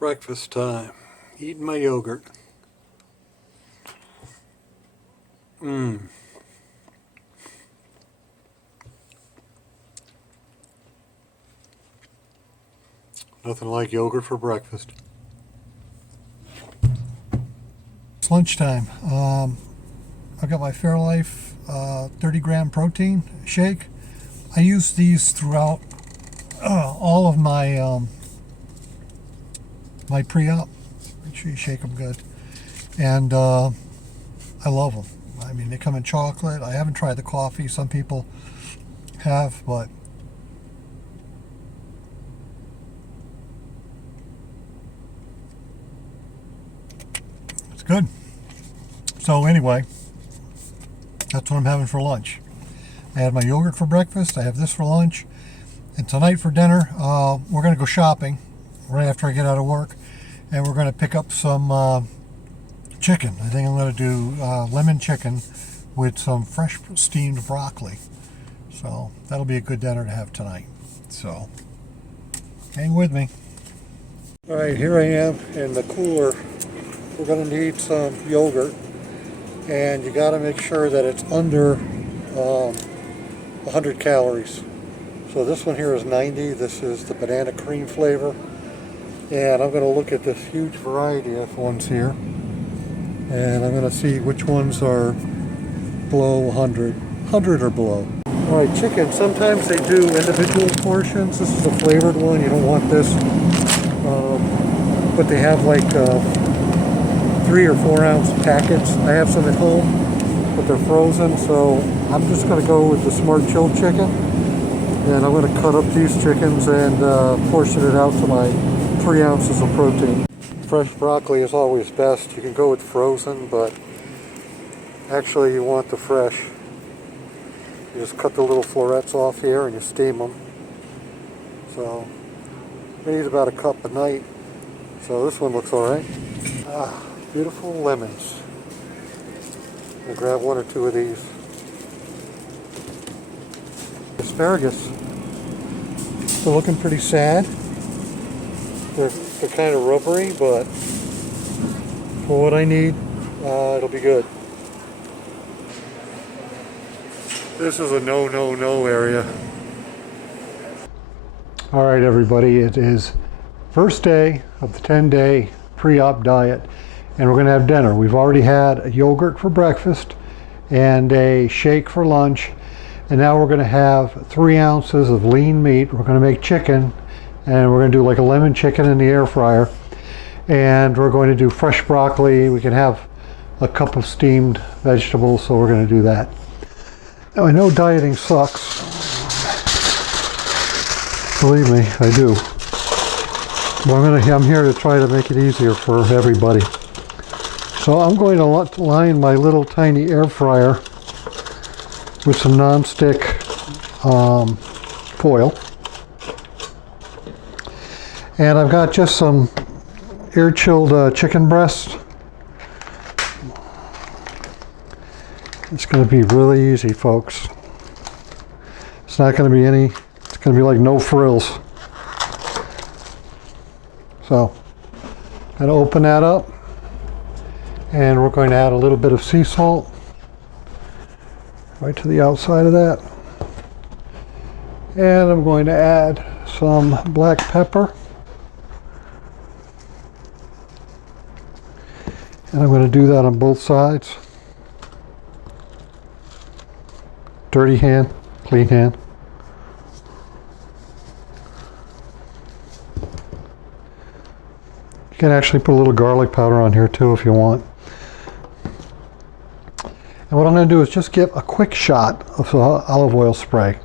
Breakfast time. Eating my yogurt. Nothing like yogurt for breakfast. It's lunchtime. I've got my Fairlife 30-gram protein shake. I use these throughout all of my my pre-op. Make sure you shake them good. And I love them. I mean, they come in chocolate. I haven't tried the coffee. Some people have, but it's good. So anyway, that's what I'm having for lunch. I had my yogurt for breakfast. I have this for lunch. And tonight for dinner, we're going to go shopping right after I get out of work. And we're going to pick up some chicken. I think I'm going to do lemon chicken with some fresh steamed broccoli. So that'll be a good dinner to have tonight. So hang with me. All right, here I am in the cooler. We're going to need some yogurt. And you got to make sure that it's under 100 calories. So this one here is 90. This is the banana cream flavor. And I'm going to look at this huge variety of ones here. And I'm going to see which ones are below 100. 100 or below. Alright, chicken. Sometimes they do individual portions. This is a flavored one. You don't want this. But they have like 3 or 4 ounce packets. I have some at home, but they're frozen. So I'm just going to go with the Smart Chilled chicken. And I'm going to cut up these chickens and portion it out to my 3 ounces of protein. Fresh broccoli is always best. You can go with frozen, but actually you want the fresh. You just cut the little florets off here and you steam them. So we need about a cup a night. So this one looks alright. Ah, beautiful lemons. I'll grab 1 or 2 of these. Asparagus. They're looking pretty sad. They're kind of rubbery, but for what I need, it'll be good. This is a no area. All right, everybody, it is first day of the 10-day pre-op diet, and we're going to have dinner. We've already had a yogurt for breakfast and a shake for lunch, and now we're going to have 3 ounces of lean meat. We're going to make chicken. And we're going to do like a lemon chicken in the air fryer. And we're going to do fresh broccoli. We can have a cup of steamed vegetables, so we're going to do that. Now, I know dieting sucks. Believe me, I do. But I'm here to try to make it easier for everybody. So I'm going to line my little tiny air fryer with some non-stick foil. And I've got just some air-chilled chicken breast. It's going to be really easy, folks. It's not going to be it's going to be like no frills. So, I'm going to open that up. And we're going to add a little bit of sea salt right to the outside of that. And I'm going to add some black pepper. And I'm going to do that on both sides. Dirty hand, clean hand. You can actually put a little garlic powder on here too if you want. And what I'm going to do is just give a quick shot of olive oil spray.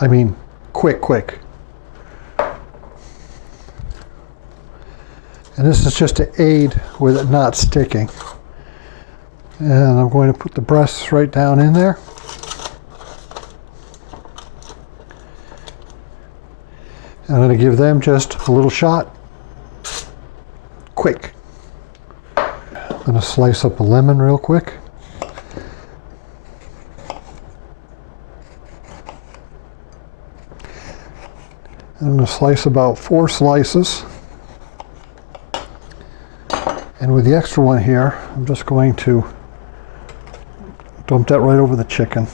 I mean, quick. And this is just to aid with it not sticking. And I'm going to put the breasts right down in there. I'm going to give them just a little shot. Quick. I'm going to slice up a lemon real quick. I'm going to slice about 4 slices. And with the extra one here, I'm just going to dump that right over the chicken.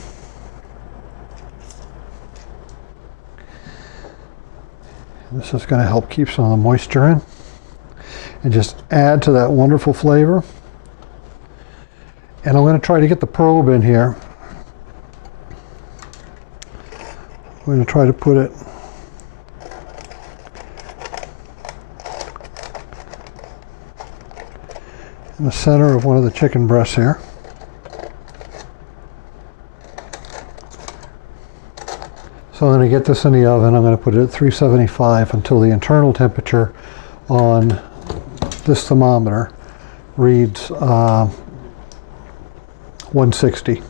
This is going to help keep some of the moisture in and just add to that wonderful flavor. And I'm going to try to get the probe in here. I'm going to try to put it in the center of one of the chicken breasts here. So I'm going to get this in the oven. I'm going to put it at 375 until the internal temperature on this thermometer reads 160.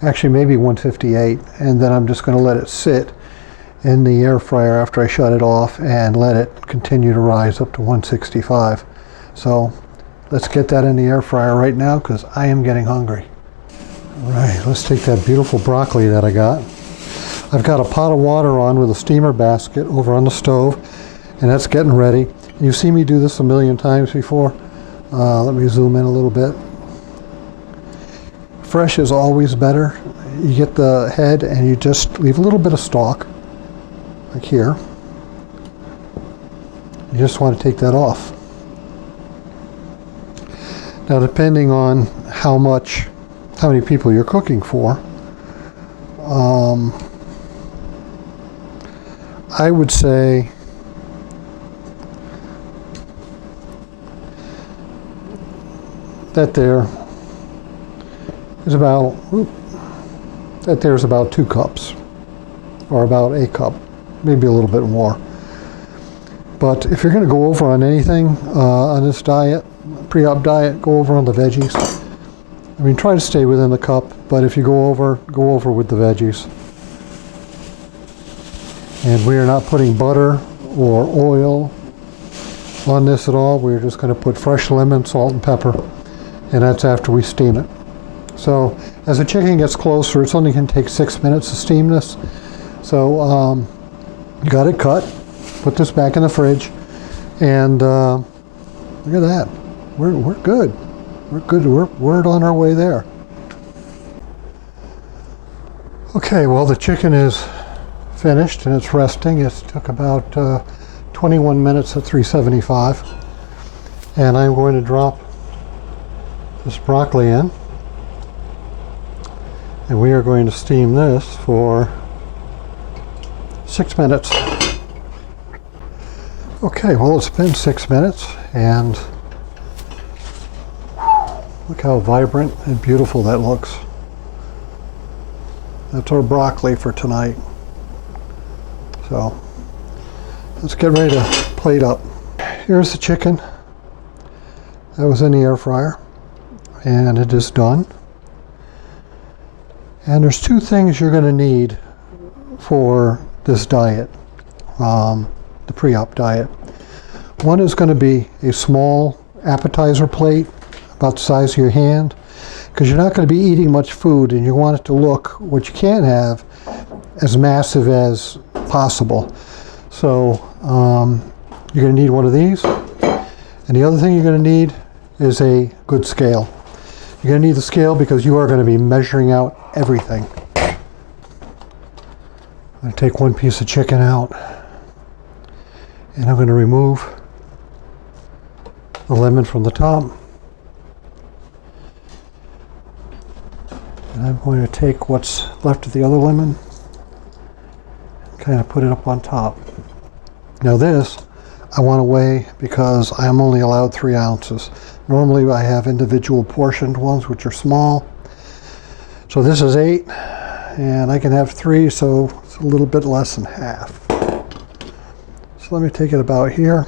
Actually, maybe 158. And then I'm just going to let it sit in the air fryer after I shut it off and let it continue to rise up to 165. So let's get that in the air fryer right now because I am getting hungry. All right, let's take that beautiful broccoli that I got. I've got a pot of water on with a steamer basket over on the stove, and that's getting ready. You've seen me do this a million times before. Let me zoom in a little bit. Fresh is always better. You get the head and you just leave a little bit of stalk, like here. You just want to take that off. Now, depending on how many people you're cooking for, I would say that there's about 2 cups, or about a cup, maybe a little bit more. But if you're going to go over on anything on this diet, pre-op diet, go over on the veggies. I mean, try to stay within the cup, but if you go over with the veggies. And we are not putting butter or oil on this at all. We're just going to put fresh lemon, salt, and pepper, and that's after we steam it. So as the chicken gets closer, it's only going to take 6 minutes to steam this. So got it cut. Put this back in the fridge, and look at that. We're good. We're good. We're on our way there. Okay, well, the chicken is finished and it's resting. It took about 21 minutes at 375, and I'm going to drop this broccoli in, and we are going to steam this for 6 minutes. Okay, well, it's been 6 minutes, and look how vibrant and beautiful that looks. That's our broccoli for tonight. So let's get ready to plate up. Here's the chicken that was in the air fryer, and it is done. And there's 2 things you're going to need for this diet, the pre-op diet. One is going to be a small appetizer plate about the size of your hand, because you're not going to be eating much food, and you want it to look, what you can have, as massive as possible. So you're going to need one of these, and the other thing you're going to need is a good scale. You're going to need the scale because you are going to be measuring out everything. I'm going to take one piece of chicken out, and I'm going to remove the lemon from the top. And I'm going to take what's left of the other lemon, kind of put it up on top. Now this, I want to weigh because I'm only allowed 3 ounces. Normally I have individual portioned ones, which are small. So this is 8, and I can have 3, so it's a little bit less than half. So let me take it about here.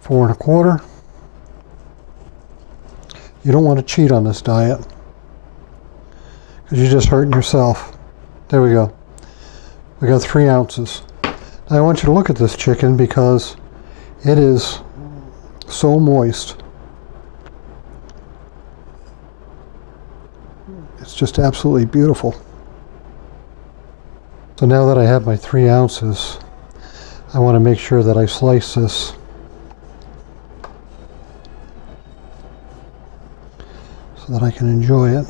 Four and a quarter. You don't want to cheat on this diet because you're just hurting yourself. There we go. We got 3 ounces. Now I want you to look at this chicken because it is so moist. It's just absolutely beautiful. So now that I have my 3 ounces, I want to make sure that I slice this so that I can enjoy it.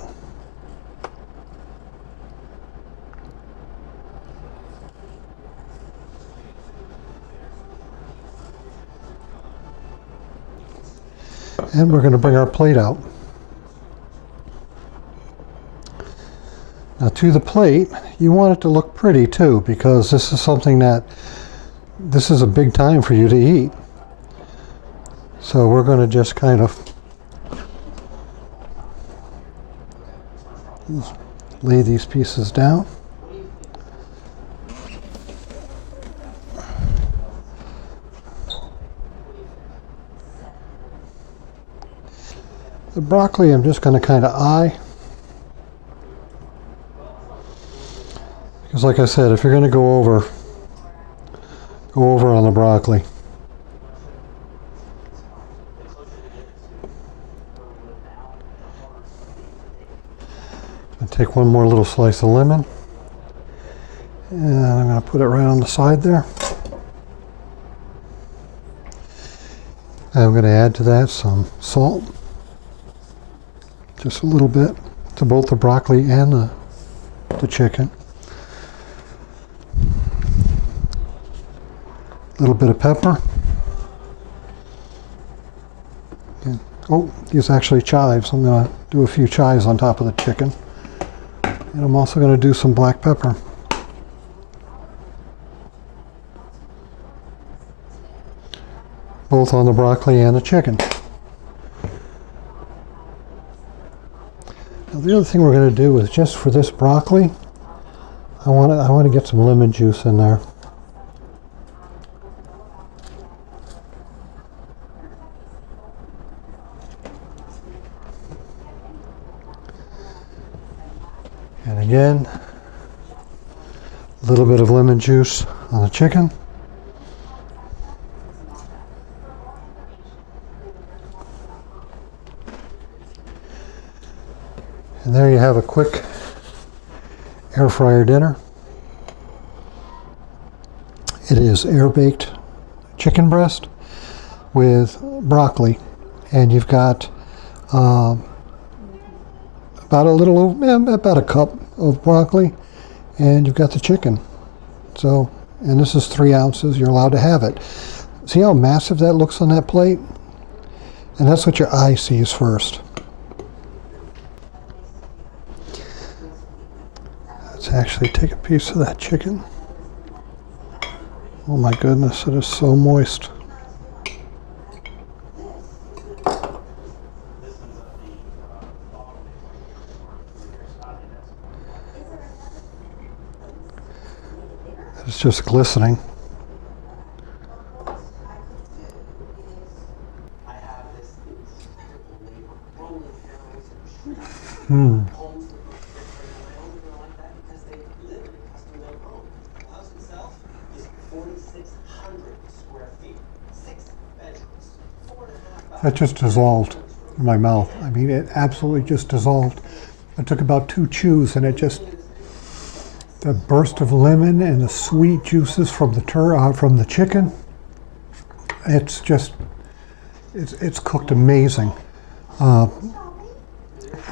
And we're going to bring our plate out. Now to the plate, you want it to look pretty too, because this is something that, this is a big time for you to eat. So we're going to just kind of lay these pieces down. The broccoli I'm just going to kind of eye. Because like I said, if you're going to go over on the broccoli. I'll take one more little slice of lemon. And I'm going to put it right on the side there. And I'm going to add to that some salt. Just a little bit to both the broccoli and the chicken. A little bit of pepper. And, oh, these actually chives. I'm going to do a few chives on top of the chicken. And I'm also going to do some black pepper. Both on the broccoli and the chicken. Now the other thing we're going to do is just for this broccoli, I want to get some lemon juice in there. And again, a little bit of lemon juice on the chicken. And there you have a quick air fryer dinner. It is air baked chicken breast with broccoli, and you've got about a cup of broccoli, and you've got the chicken. So, and this is 3 ounces. You're allowed to have it. See how massive that looks on that plate? And that's what your eye sees first. Let's actually take a piece of that chicken. Oh my goodness, it is so moist. It's just glistening. That just dissolved in my mouth. I mean, it absolutely just dissolved. I took about 2 chews and it just, the burst of lemon and the sweet juices from the chicken. It's just, it's cooked amazing.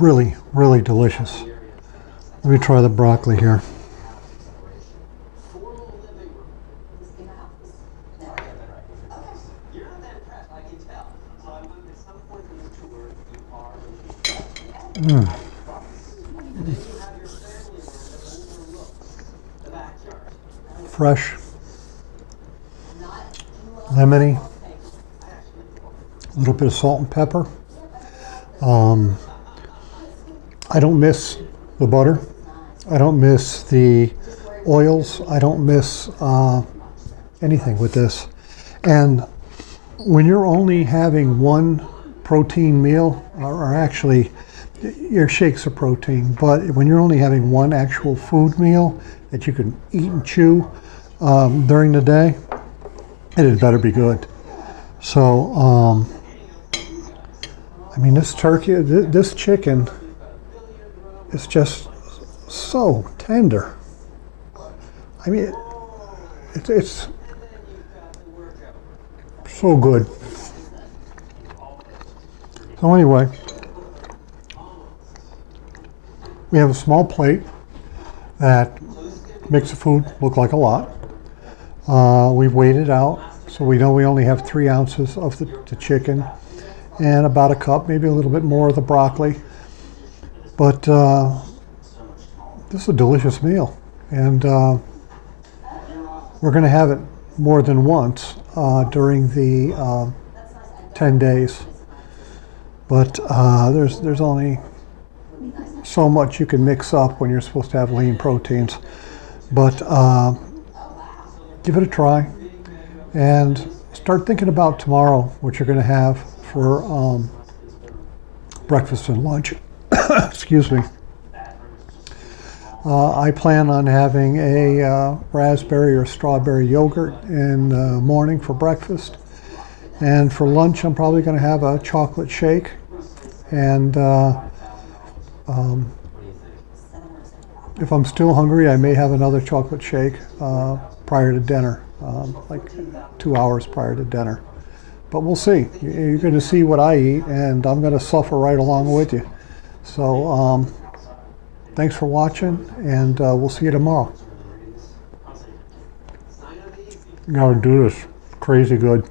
Really, really delicious. Let me try the broccoli here. Fresh, lemony, a little bit of salt and pepper. I don't miss the butter. I don't miss the oils. I don't miss anything with this. And when you're only having one protein meal, or actually your shakes are protein, but when you're only having one actual food meal that you can eat and chew during the day, it had better be good. So, I mean, this turkey, this chicken is just so tender. I mean, it's so good. So anyway, we have a small plate that makes the food look like a lot. We've weighed it out, so we know we only have 3 ounces of the chicken and about a cup, maybe a little bit more of the broccoli. But this is a delicious meal, and we're going to have it more than once during the 10 days. But there's only so much you can mix up when you're supposed to have lean proteins. But give it a try and start thinking about tomorrow what you're going to have for breakfast and lunch. Excuse me. I plan on having a raspberry or strawberry yogurt in the morning for breakfast. And for lunch, I'm probably going to have a chocolate shake. And if I'm still hungry, I may have another chocolate shake prior to dinner, like 2 hours prior to dinner. But we'll see. You're going to see what I eat, and I'm going to suffer right along with you. So thanks for watching, and we'll see you tomorrow. Gotta do this. Crazy good.